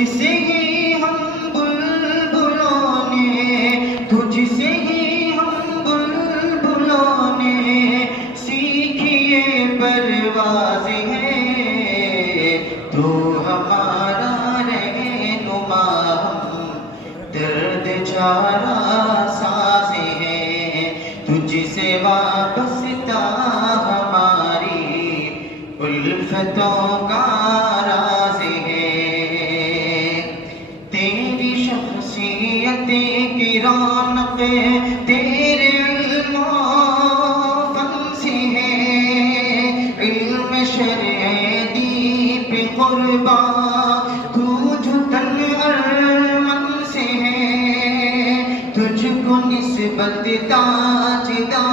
تجھ سے ہی ہم بلبلوں نے، تجھ سے ہی ہم بلبلوں نے سیکھیے پرواز ہے، تو ہمارا رہنما ہم درد چارہ ساز ہے، تجھ سے وابستہ ہماری الفتوں کا راز ہے، تیری شخصیت کی رونق تیرے علم و فن سے ہے، علم شرع دیپ قربان تو جھکن ارمن سے ہے، تجھ کو نسبت تاجدار